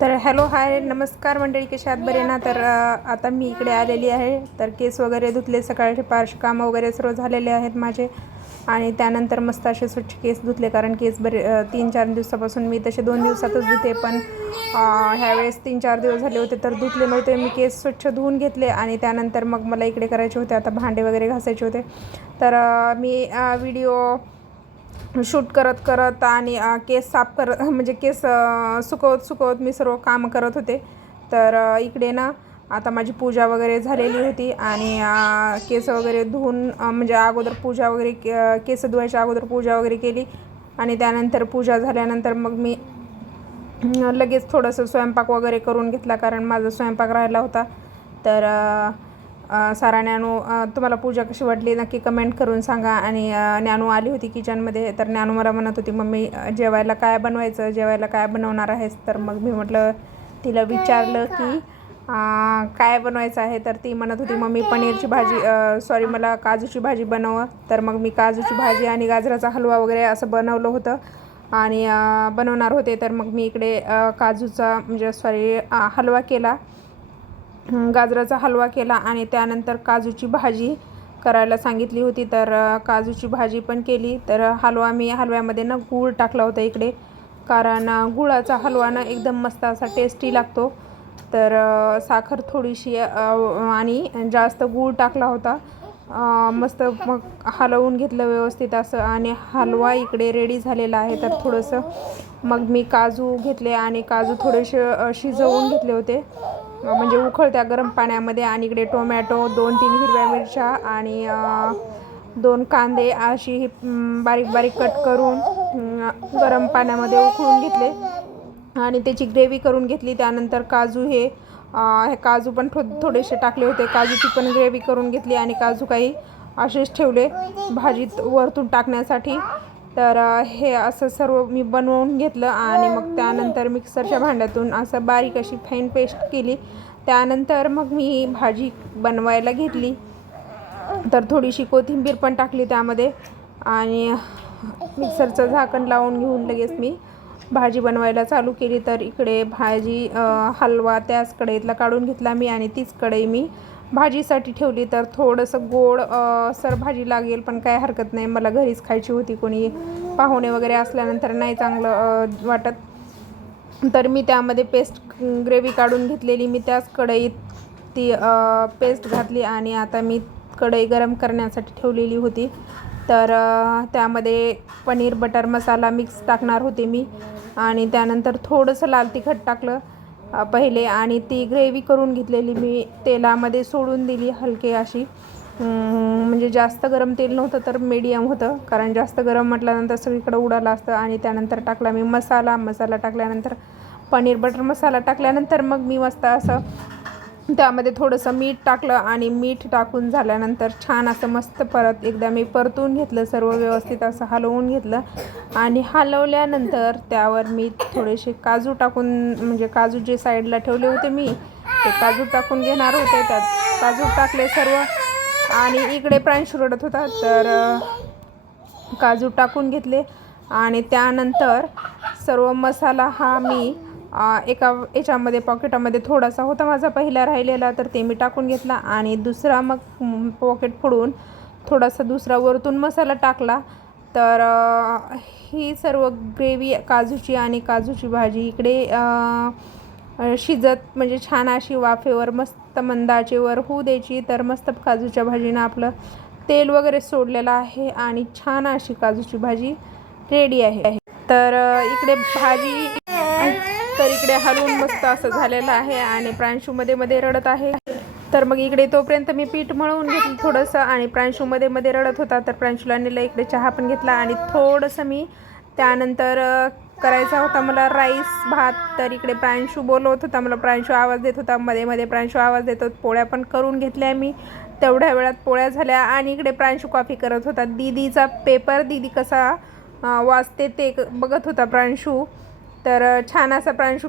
तर hello hi नमस्कार मंडळी कशा आहात? बरे ना? तर आता मी इकडे आलेली आहे. तर केस वगैरे धुतले सकाळचे पार्श कामं वगैरे सर्व झालेले आहेत माझे. आणि त्यानंतर मस्त असे स्वच्छ केस धुतले कारण केस बरे तीन चार दिवसापासून मी तसे दोन दिवसातच धुते. पण ह्यावेळेस तीन चार दिवस झाले होते तर धुतले नव्हते. मी केस स्वच्छ धुवून घेतले आणि त्यानंतर मग मला इकडे करायचे होते. आता भांडे वगैरे घासायचे होते. तर मी व्हिडिओ शूट करत करत आणि केस साफ करत म्हणजे केस सुकवत सुकवत मी सर्व काम करत होते. तर इकडे ना आता माझी पूजा वगैरे झालेली होती आणि केस वगैरे धुवून म्हणजे अगोदर पूजा वगैरे के- केस धुवायच्या अगोदर पूजा वगैरे केली आणि त्यानंतर पूजा झाल्यानंतर मग मी लगेच थोडंसं स्वयंपाक वगैरे करून घेतला कारण माझा स्वयंपाक राहिला होता. तर सारा नॅनो तुम्हाला पूजा कशी वाटली? नक्की कमेंट करून सांगा. आणि नॅनो आली होती किचनमध्ये तर नॅनो मला म्हणत होती मम्मी जेवायला काय बनवायचं? जेवायला काय बनवणार आहेस? तर मग मी म्हटलं तिला विचारलं की काय बनवायचं आहे? तर ती म्हणत होती मम्मी पनीरची भाजी सॉरी मला काजूची भाजी बनव तर मग मी काजूची भाजी आणि गाजराचा हलवा वगैरे असं बनवलं होतं. आणि बनवणार होते. तर मग मी इकडे काजूचा म्हणजे सॉरी हलवा केला. गाजराचा हलवा केला आणि त्यानंतर काजूची भाजी करायला सांगितली होती. तर काजूची भाजी पण केली. तर हलवा मी हलव्यामध्ये ना गूळ टाकला होता इकडे. कारण गुळाचा हलवा ना एकदम मस्त असा टेस्टी लागतो. तर साखर थोडीशी आणि जास्त गूळ टाकला होता. मस्त मग हलवून घेतलं व्यवस्थित असं आणि हलवा इकडे रेडी झालेला आहे. तर थोडंसं मग मी काजू घेतले आणि काजू थोडेसे शिजवून घेतले होते. म्हणजे उखळत्या गरम पाण्यामध्ये आणि इकडे टोमॅटो दोन तीन हिरव्या मिरच्या आणि दोन कांदे अशी ही बारीक बारीक कट करून गरम पाण्यामध्ये उकळून घेतले. आणि त्याची ग्रेव्ही करून घेतली. त्यानंतर काजू हे हे काजू पण थो थोडेसे टाकले होते. काजूची पण ग्रेव्ही करून घेतली आणि काजू काही असेच ठेवले. भाजीत वरतून टाकण्यासाठी. तर हे असं सर्व मी बनवून घेतलं आणि मग त्यानंतर मिक्सरच्या भांड्यातून असं बारीक अशी फाईन पेस्ट केली. त्यानंतर मग मी भाजी बनवायला घेतली. तर थोडीशी कोथिंबीर पण टाकली त्यामध्ये आणि मिक्सरचं झाकण लावून घेऊन लगेच मी भाजी बनवायला चालू केली. तर इकडे भाजी हलवा त्याच कढईतला काढून घेतला मी आणि तीच कढई मी भाजीसाठी ठेवली तर थोडंसं गोड सर भाजी लागेल पण काय हरकत नाही. मला घरीच खायची होती कोणी. पाहुणे वगैरे असल्यानंतर नाही चांगलं वाटत. तर मी त्यामध्ये पेस्ट ग्रेव्ही काढून घेतलेली. मी त्याच कढईत ती पेस्ट घातली आणि आता मी कढई गरम करण्यासाठी ठेवलेली होती. तर त्यामध्ये पनीर बटर मसाला मिक्स टाकणार होते मी. आणि त्यानंतर थोडंसं लाल तिखट टाकलं. पहिले आणि ती ग्रेव्ही करून घेतलेली मी तेलामध्ये सोडून दिली हलके अशी. म्हणजे जास्त गरम तेल नव्हतं तर मीडियम होतं. कारण जास्त गरम म्हटल्यानंतर सगळीकडे उडालं असतं आणि त्यानंतर टाकला मी मसाला. मसाला टाकल्यानंतर पनीर बटर मसाला टाकल्यानंतर मग मी मस्त असं त्यामध्ये थोडंसं मीठ टाकलं आणि मीठ टाकून झाल्यानंतर छान असं मस्त परत एकदा मी परतून घेतलं सर्व व्यवस्थित असं हलवून घेतलं आणि हलवल्यानंतर त्यावर मी थोडेसे काजू टाकून म्हणजे काजू जे साईडला ठेवले होते मी ते काजू टाकून घेणार होते. त्यात काजू टाकले सर्व आणि इकडे प्रांश रडत होता तर काजू टाकून घेतले आणि त्यानंतर सर्व मसाला हा मी एका याच्यामध्ये पॉकेटामध्ये थोडासा होता माझा पहिला राहिलेला तर ते मी टाकून घेतला आणि दुसरा मग पॉकेट फोडून थोडासा दुसरा वरतून मसाला टाकला. तर ही सर्व ग्रेव्ही काजूची आणि काजूची भाजी इकडे शिजत म्हणजे छान अशी वाफेवर मस्त मंदाचेवर होऊ द्यायची. तर मस्त काजूच्या भाजीनं आपलं तेल वगैरे सोडलेलं आहे आणि छान अशी काजूची भाजी रेडी आहे. तर इकडे भाजी तर इकडे हलवून मस्त असं झालेलं आहे आणि प्रांशू मध्ये मध्ये रडत आहे. तर मग इकडे तोपर्यंत मी पीठ मळवून घेतलं थोडंसं आणि प्रांशू मध्ये मध्ये रडत होता. तर प्रांशूला नेलं इकडे चहा पण घेतला आणि थोडंसं मी त्यानंतर करायचा होता मला राईस भात. तर इकडे प्रांशू बोलवत होता मला प्रांशू आवाज देत होता. मध्ये मध्ये प्रांशू आवाज देत होत. पोळ्या पण करून घेतल्या मी. तेवढ्या वेळात पोळ्या झाल्या आणि इकडे प्रांशू कॉफी करत होता. दीदीचा पेपर दीदी कसा वाचते ते क- बघत होता प्रांशू. तर छान असा प्रांशू